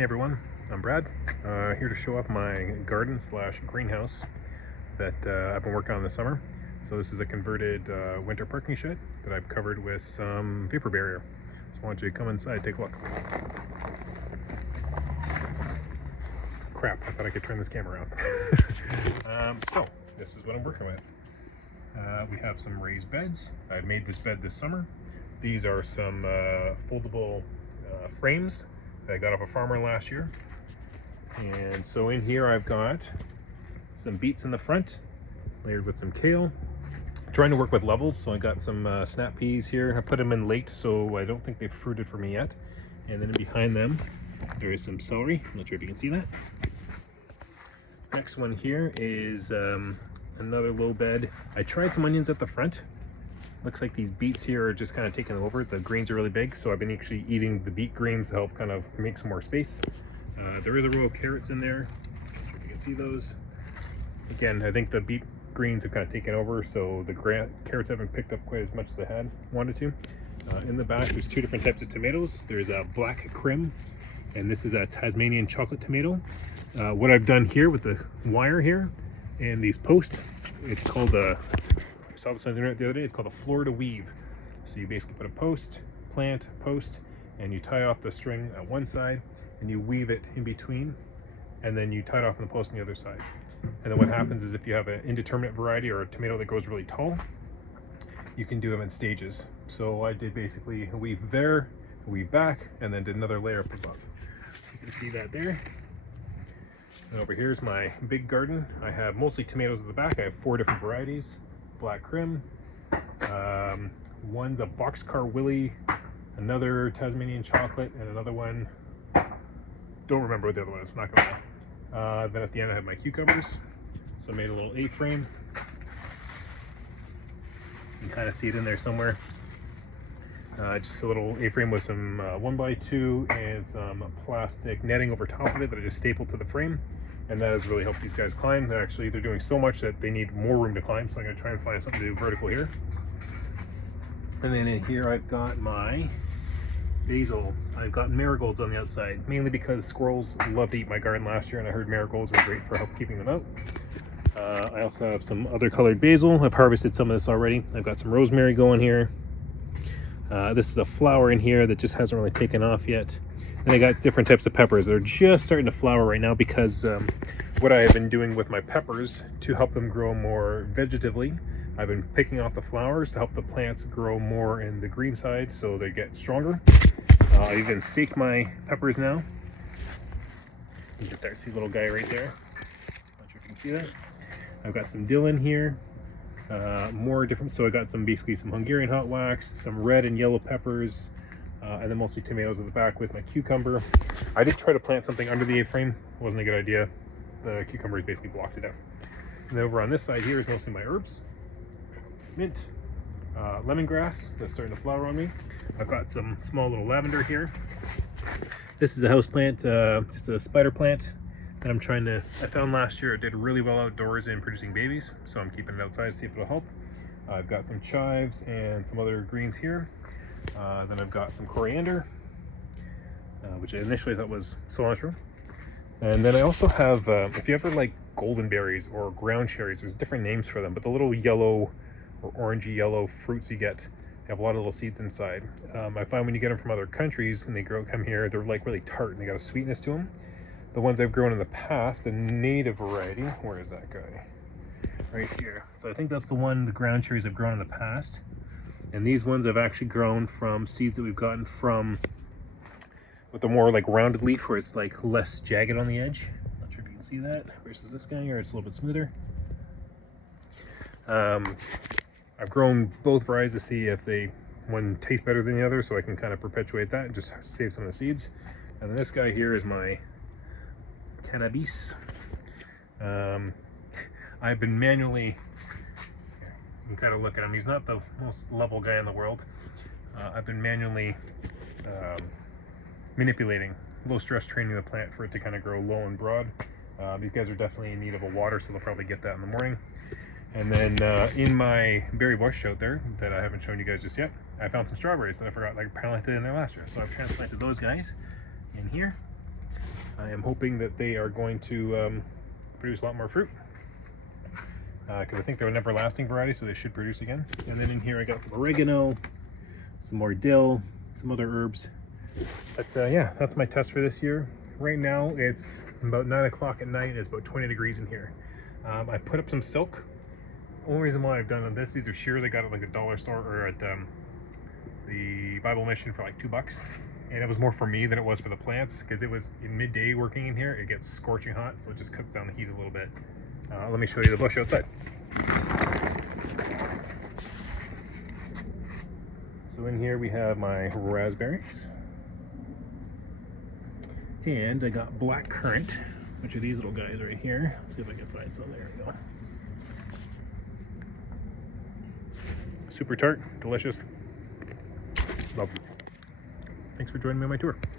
Hey everyone, I'm Brad, here to show off my garden slash greenhouse that I've been working on this summer. So this is a converted winter parking shed that I've covered with some vapor barrier. So I want you to come inside, take a look. Crap, I thought I could turn this camera around. So this is what I'm working with. We have some raised beds. I made this bed this summer. These are some foldable frames that I got off a farmer last year. And so in here I've got some beets in the front, layered with some kale. I'm trying to work with levels, so I got some snap peas here. I put them in late, so I don't think they've fruited for me yet. And then behind them, there is some celery. I'm not sure if you can see that. Next one here is another low bed. I tried some onions at the front. Looks like these beets here are just kind of taking over. The greens are really big, so I've been actually eating the beet greens to help kind of make some more space. There is a row of carrots in there. I'm not sure if you can see those. Again, I think the beet greens have kind of taken over, so the carrots haven't picked up quite as much as they had wanted to. In the back, there's two different types of tomatoes. There's a black Krim, and this is a Tasmanian chocolate tomato. What I've done here with the wire here and these posts, it's called I saw this on the internet the other day, it's called a Florida weave. So you basically put a post, plant, post, and you tie off the string at one side and you weave it in between, and then you tie it off on the post on the other side. And then what happens is if you have an indeterminate variety or a tomato that grows really tall, you can do them in stages. So I did basically a weave there, a weave back, and then did another layer up above. So you can see that there. And over here's my big garden. I have mostly tomatoes at the back. I have 4 different varieties. Black Krim, one's a Boxcar Willie, another Tasmanian chocolate, and another one, don't remember what the other one is, I'm not gonna lie. Then at the end I have my cucumbers. So I made a little A-frame. You can kind of see it in there somewhere. Just a little A-frame with some 1x2 and some plastic netting over top of it that I just stapled to the frame. And that has really helped these guys climb. They're doing so much that they need more room to climb, so I'm going to try and find something to do vertical here. And then in here I've got my basil. I've got marigolds on the outside, mainly because squirrels loved to eat my garden last year, and I heard marigolds were great for help keeping them out. I also have some other colored basil. I've harvested some of this already. I've got some rosemary going here. This is a flower in here that just hasn't really taken off yet. And I got different types of peppers. They're just starting to flower right now because what I have been doing with my peppers to help them grow more vegetatively, I've been picking off the flowers to help the plants grow more in the green side so they get stronger. I even staked my peppers now. You can start to see a little guy right there. Not sure if you can see that. I've got some dill in here. More different, so I got basically some Hungarian hot wax, some red and yellow peppers, and then mostly tomatoes at the back with my cucumber. I did try to plant something under the A-frame. Wasn't a good idea. The cucumbers basically blocked it out. And then over on this side here is mostly my herbs. Mint, lemongrass that's starting to flower on me. I've got some small little lavender here. This is a house plant, just a spider plant that I found last year. It did really well outdoors in producing babies, so I'm keeping it outside to see if it'll help. I've got some chives and some other greens here. Then I've got some coriander, which I initially thought was cilantro. And then I also have, if you ever like golden berries or ground cherries, there's different names for them, but the little yellow or orangey yellow fruits you get have a lot of little seeds inside. I find when you get them from other countries and they come here, they're like really tart and they got a sweetness to them. The ones I've grown in the past, the native variety, where is that guy? Right here. So I think that's the one, the ground cherries I've grown in the past. And these ones I've actually grown from seeds that we've gotten from with a more like rounded leaf where it's like less jagged on the edge. Not sure if you can see that versus this guy, or it's a little bit smoother. I've grown both varieties to see if one tastes better than the other, so I can kind of perpetuate that and just save some of the seeds. And then this guy here is my cannabis. I've been manually, you can kind of look at him, he's not the most level guy in the world. I've been manually manipulating, low stress training the plant for it to kind of grow low and broad. These guys are definitely in need of a water, so they'll probably get that in the morning. And then in my berry bush out there that I haven't shown you guys just yet, I found some strawberries that I forgot I planted in there last year. So I've transplanted those guys in here. I am hoping that they are going to produce a lot more fruit, because I think they're an everlasting variety, so they should produce again. And then in here I got some oregano, some more dill, some other herbs. But yeah, that's my test for this year. Right now it's about 9 o'clock at night. It's about 20 degrees in here. I put up some silk. Only reason why I've done this, these are shears I got at like the dollar store or at the Bible Mission for like $2. And it was more for me than it was for the plants, because it was in midday working in here. It gets scorching hot, so it just cuts down the heat a little bit. Let me show you the bush outside. So in here we have my raspberries. And I got black currant, which are these little guys right here. Let's see if I can find some. There we go. Super tart, delicious. Love them. Thanks for joining me on my tour.